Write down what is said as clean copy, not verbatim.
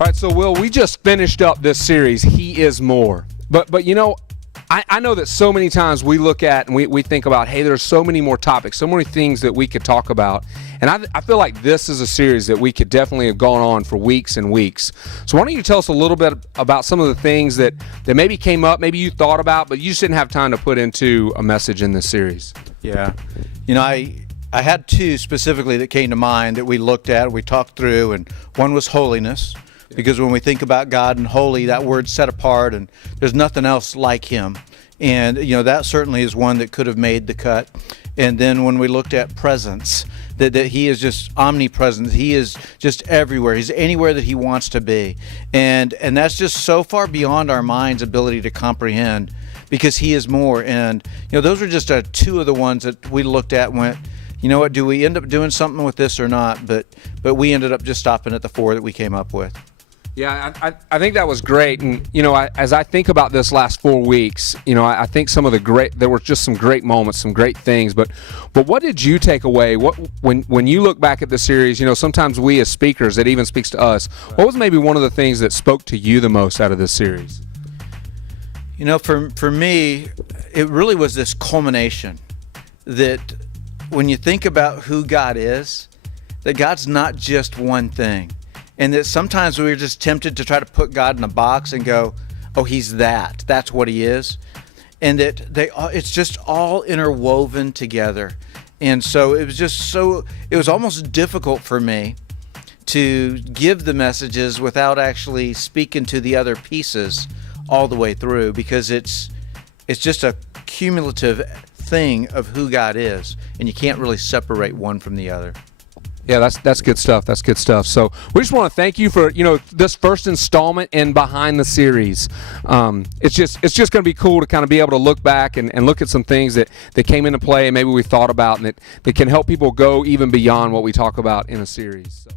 All right, so Will, we just finished up this series, He Is More. But you know, I know that so many times we look at and we think about, hey, there's so many more topics, so many things that we could talk about. And I feel like this is a series that we could definitely have gone on for weeks and weeks. So why don't you tell us a little bit about some of the things that maybe came up, maybe you thought about, but you just didn't have time to put into a message in this series. Yeah. You know, I had two specifically that came to mind that we looked at, we talked through, and one was holiness. Because when we think about God and holy, that word's set apart, and there's nothing else like Him. And, you know, that certainly is one that could have made the cut. And then when we looked at presence, that He is just omnipresent. He is just everywhere. He's anywhere that He wants to be. And that's just so far beyond our mind's ability to comprehend, because He is more. And, you know, those were just two of the ones that we looked at and went, you know what, do we end up doing something with this or not? But we ended up just stopping at the four that we came up with. Yeah, I think that was great. And, you know, as I think about this last 4 weeks, you know, I think there were just some great moments, some great things. But what did you take away? When you look back at the series, you know, sometimes we as speakers, it even speaks to us. What was maybe one of the things that spoke to you the most out of this series? You know, for me, it really was this culmination that when you think about who God is, that God's not just one thing. And that sometimes we're just tempted to try to put God in a box and go, oh, He's that. That's what He is. And that it's just all interwoven together. And so it was almost difficult for me to give the messages without actually speaking to the other pieces all the way through, because it's just a cumulative thing of who God is, and you can't really separate one from the other. Yeah, that's good stuff. That's good stuff. So we just want to thank you for, you know, this first installment in Behind the Series. It's just going to be cool to kind of be able to look back and look at some things that came into play and maybe we thought about, and that can help people go even beyond what we talk about in a series. So.